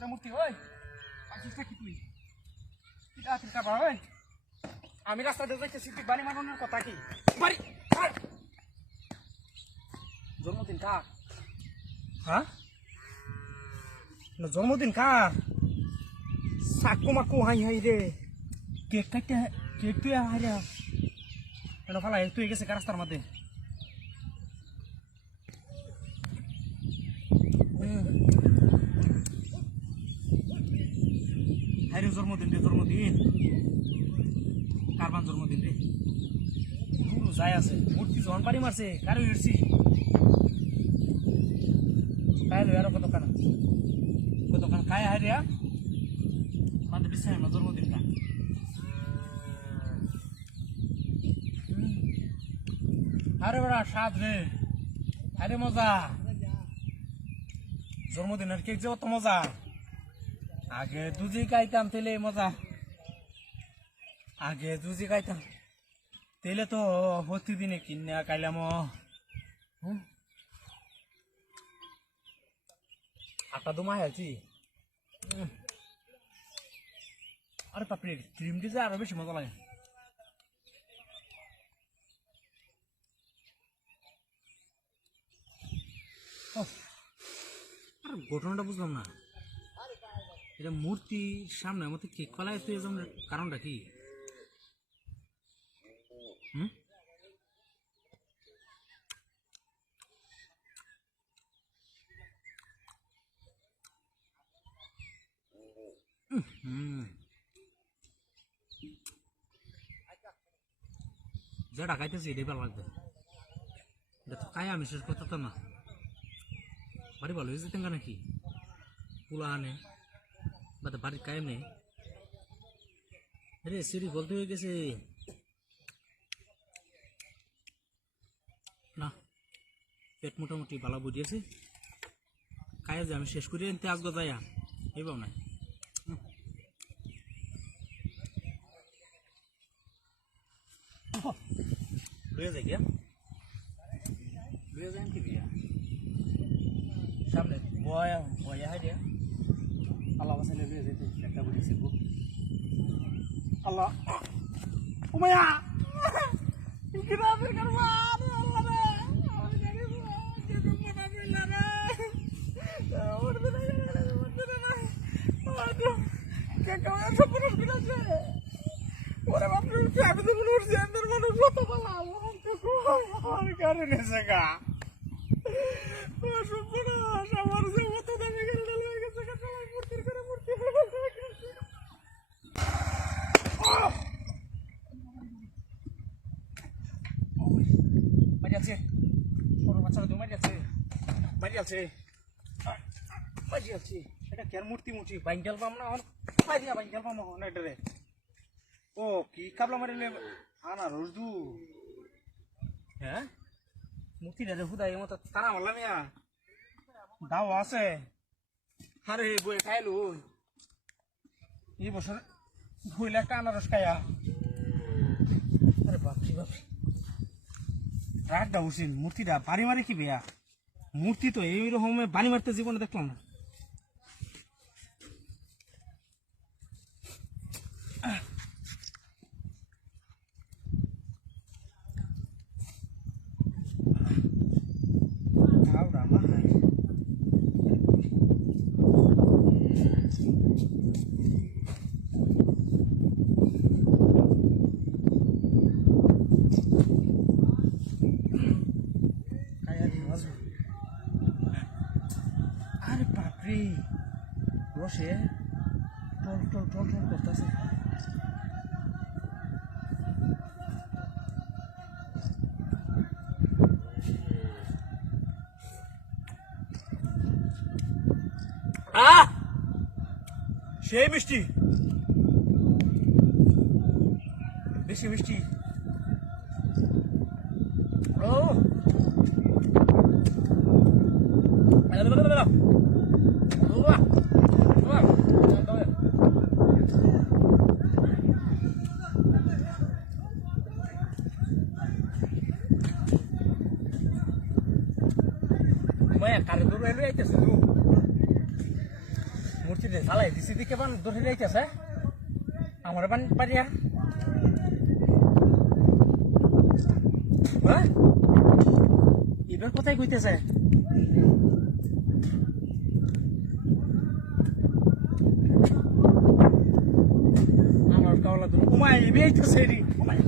করে মূর্তি ওই আসিস কি তুই রাত্রি কাবা ওই আমি রাস্তা দিয়ে যাইতেছি তুই বাড়ি মানানোর কথা কি বাড়ি জন্মদিন কার হ্যাঁ জন্মদিন কার সাকু মাকু হাই হাই রে কেক কাটতে কেক তুই হাই রে এটা ফালাই তুই গেছে রাস্তার মধ্যে হাই রে জন্মদিন কারবান জন্মদিন রে যাই আছে মূর্তি জন পারি মারছে কারো ইরছি কায় লো আরো কতখান কায় হাই রে মাঝে বিশ্বাস না জন্মদিনটা আরে বড়া স্বাদ রে আরে মজা জন্মদিনের কেক যে অত মজা আগে দুজি খাইতাম তেলে মজা আগে দুজি খাইতাম তেলে তো প্রতিদিনে কিনে খাইলাম আটা তো মাই আছি আরে বাপরে ক্রিম দিয়ে আরো বেশি মজা লাগে আর ঘটনাটা বুঝলাম না এটা মূর্তির সামনে আমাদের কেক ফেলা আসতে কারণটা কি যেটা খাইতেছি এটাই ভালো লাগবে এটা তো খাই আমি শেষ করতে না বাড়ি ভালো হয়েছে তেঙ্গা নাকি পোলা আনে বা বাড়ির কায়েম নেই আরে সিঁড়ি বলতে হয়ে গেছে না পেট মোটামুটি ভালো বুঝিয়েছে খাইয়া যে আমি শেষ করি এনতে আজগো যাইয়া এইবার নাই লুয়ে যাই গিয়া লুয়ে যাই কি বিয়া সামনে বয়া বয়া হয় দিয়া আল্লাহ বাসাইলে লুয়ে যেতে একটা বুঝেছি আল্লাহ উমায়া কিরামের করবা আল্লাহ রে আমার গাড়ি কে মোটা বিলা রে ওর বিলা কে কেমন সব বিলাছে ওরে বাপরে আমি তো মনে হচ্ছে এদের মানুষ কত ভালো আমার গাড়ি নেছে গা আমার যে মত দামে গাড়ি ঢালে গেছে মূর্তির করে মূর্তি মারি আছে ছোট বাচ্চারা তো মারি আছে এটা কেন মূর্তি বাইঙ্গাল পাম না বাইঙ্গাল পাম না এটা রে ও কি কাবলা মারিলে আনা রোজদু হ্যাঁ মূর্তি রে হুদাই মতো তারা মারলাম ইয়া দাও আছে আরে বই খাইলু এই বছর 2 লাখ আনারস খায়া আরে বাপরে রাগ দাউছিন মূর্তিটা বাড়ি মারে কি বেয়া মূর্তি তো এইরকম বাড়ি মারতে জীবনে দেখলাম না আরে বাপরে বসে টল করতেছে সেই মিষ্টি বেশি মিষ্টি ও দে চালাই দিছি দিকে বান ধরে যাইতেছে আমার বান পারিয়া হ্যাঁ এবার কোথায় কইতেছে আমার কাওলা দুন উমাই বেইতেছে রে উমাই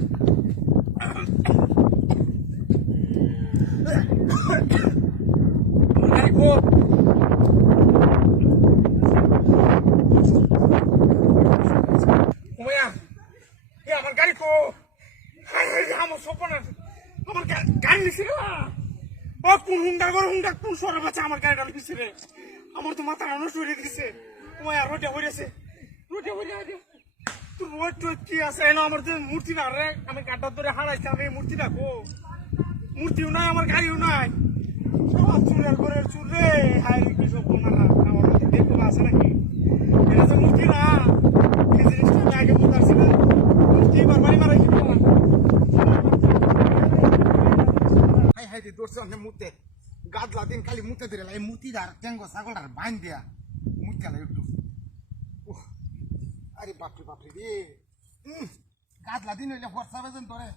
গো উমাইয়া এ আমার গাড়ি কো আমার সপনা আমার গাড়ি নিছে রে ও কোন হুন্ডা কোন সরে বাচ্চা আমার গাড়িটা নিছে রে আমার তো মাথা নষ্ট হয়ে দিছে উমাইয়া রোডে হইছে তুই রোড তো কি আছে না আমার যে মূর্তি না রে আমি গাড়টা ধরে হারাইছি আমি মূর্তিটা কো মূর্তিও নাই আমার গাড়িও নাই চুরের ঘরের চুর রে হাই কি সব কোনারা আমার দেখো আছে নাকি এটা তো মূর্তি না এই জিনিসটা আমি আগে বুঝাচ্ছি না মূর্তি বারবারই মারাইছি হাই রে দৌড়ছে অনেক মুতে গাদলা দিন খালি মুতে দিলে এই মুতিদার টেঙ্গো ছাগলটার বাইন দিয়া মুতে গেল একটু আরে বাপরে রে গাদলা দিন হইলে ফর্সা বেজন ধরে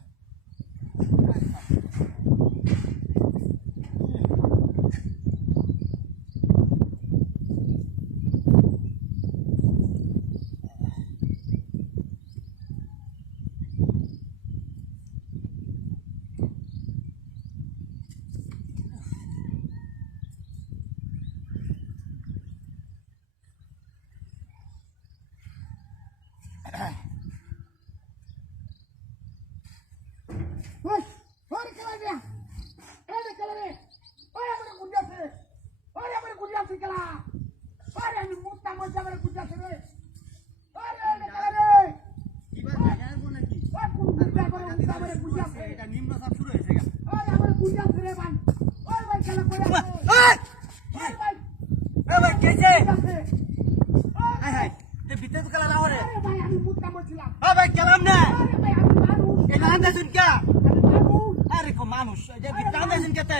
মানুষ বিটান্দাছেন কেতে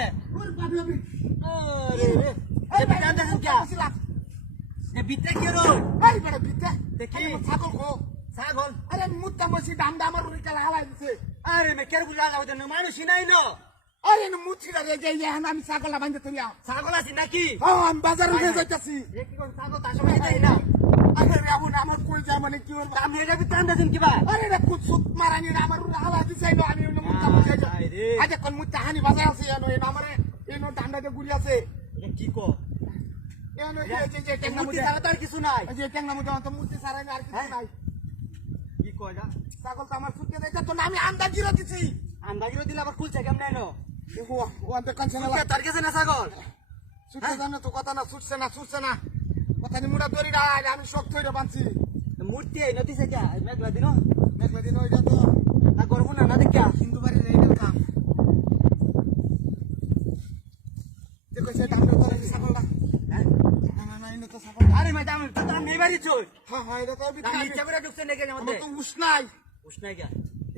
বিটান্দাছেন কে বিতে কি রো বিতে দেখি ছাগল কো ছাগল আরে মুত্তা মসি ডান্ডা আমার উড়ি কালা হালাই দিছে আরে মে কের গুলা লাগাও দেন মানুষই নাই না আরে মুত্তিরা রে যাই যাই আমি ছাগলটা বাঁধতে তুইয়া ছাগল আছে নাকি আমি বাজারে উঠে যাইতাছি কি কোন ছাগল তার সময় দেই না আরে রাবু না আমার কই যা মানে কি ওর আমি এটা বিটান্দাছেন কি বা আরে রে কুৎসুত মারানি আমার উড়ি হালাই দিছে না আমি মুত্তা মসি আরে কোন মুত্তা হানি বাজার আছে এনো এনো আমারে এনো ডান্ডাতে গুলি আছে এটা কি কো এনো যে টেংনা মুতি মুতি ছাড়া তো আর কিছু নাই যে টেংনা মুতি তো মুতি সারাই আর কিছু নাই কি কয় না ছাগল তো আমার সুটকে দেইতা তো আমি আন্দাজিরা দিছি আন্দাজিরো দিলে আবার খুলছে কেমনে নো ও আন্তে কাঞ্চনা তার কাছে না ছাগল ছুটছে জানো তো কথা না ছুটছে না কথা নি মুড়া দড়ি আমি শক্ত হইরা বাঁধছি মূর্তি এই নদী থেকে মেঘলা দিন মেঘলা দিন ওইটা তো না গর্ব না না দেখা হিন্দু বাড়ির এইটার কাম দেখো সেটা আমরা তো ছাগলটা হ্যাঁ না ইনো তো ছাগল আরে ম্যাডাম তো আমি এবারই চল হ্যাঁ এটা তো আমি ইচ্ছা করে ঢুকছে নাকি আমার আমাদের তো উষ্ণাই উষ্ণাই গা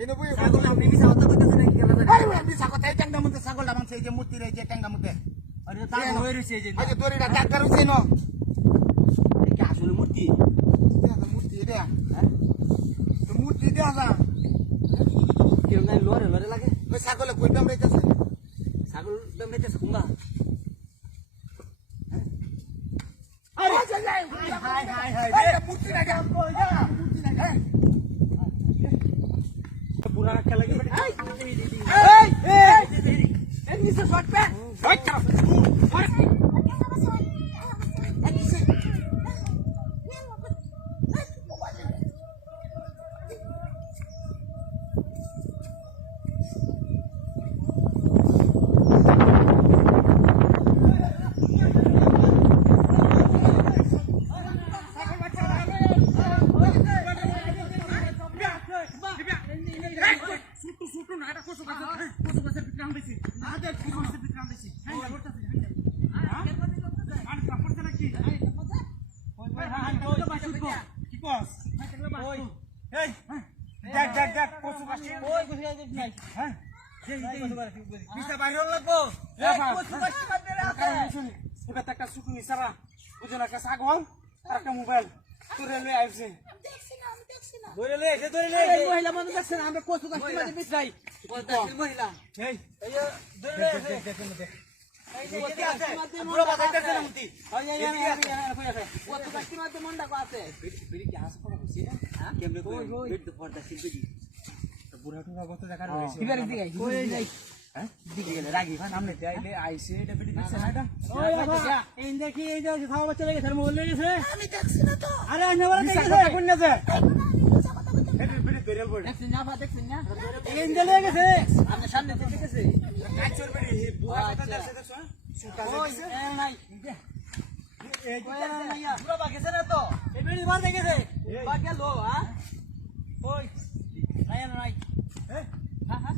এনে বই ছাগল আপনি কি সাথে কইতেছে নাকি গেলা আরে আমি ছাগল এই ট্যাংটা মধ্যে ছাগলটা মানছে এই যে মূর্তি রে যে ট্যাংটা মধ্যে আরে তা হয়ে রইছে এই যে আজ দড়িটা ডাক্তার হইছে না কি আসলে মূর্তি মূর্তি এটা তো মূর্তি দেয়া যা কেউ নাই লরে লাগে ওই ছাগলে কই দামড়াইতেছে ছাগল দম দিতেছে কুম্বা আরে হাই মূর্তি না গাম কই যা মূর্তি না হ্যাঁ পুরা খেলা কি এই নিচে শট পে শট একটা মোবাইল তোরে লয়ে আইছে দেখছি না আমি দেখছি না ধরে লয়ে এসে ধরে লয়ে এই মহিলা মানুষ দেখছে না আমরা কত কাজ করে বিছাই মহিলা এই এই ধরে লয়ে এসে দেখেন দেখ এই যে কি আছে পুরো বাজাইতেছে না মুতি কত কাস্টমার তো মন্ডা আছে বিড়ি কি হাসা পড়া হইছে না কেমনে কই বেড তো পড়তা শিল্পে দি বুড়া টুরা কত দেখা রইছে কিবারে দিকে কই যাই হ্যাঁ দিকে গেলে রাগি ভাই সামনে আইলে আইছে এটা বিড়ি দিছে না এটা ওই বাবা এই দেখি এই যে খাওয়া বাচ্চা লেগে ধর্ম বলে গেছে আমি দেখছি না তো আরে অন্যবার মিছা দেখেছে কথা কই না যে মিছা কথা বলতে এটা বিড়ি ধরেল পড়ে দেখছেন না দেখছেন না এই যে লেগে গেছে আপনার সামনে দেখেছে কাচর বিড়ি বুড়া কথা দেখছে দেখছ সুতা ওই দেখছে এই নাই এই পুরো বাগেছে না তো এই বেড়ি মার দেখেছে বাগ গেল হ্যাঁ ওই নাই না নাই হ্যাঁ হ্যাঁ হ্যাঁ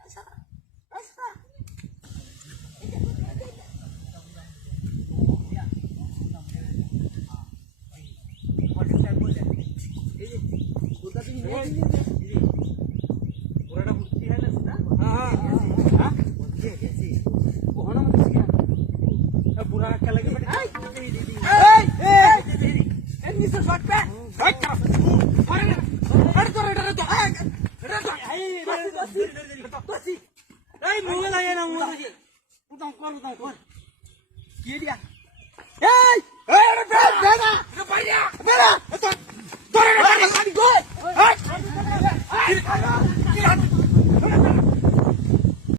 আচ্ছা আচ্ছা পুরাটা বুঝতি হলে না হ্যাঁ হ্যাঁ বুড়া খেলা কি বেটা এই মিস্টার শট পে এই মোবাইল আয় না মোবাইল উতাম কর কি দিয়া এই এই বেটা বেটা বেটা তোর তোর আমি কই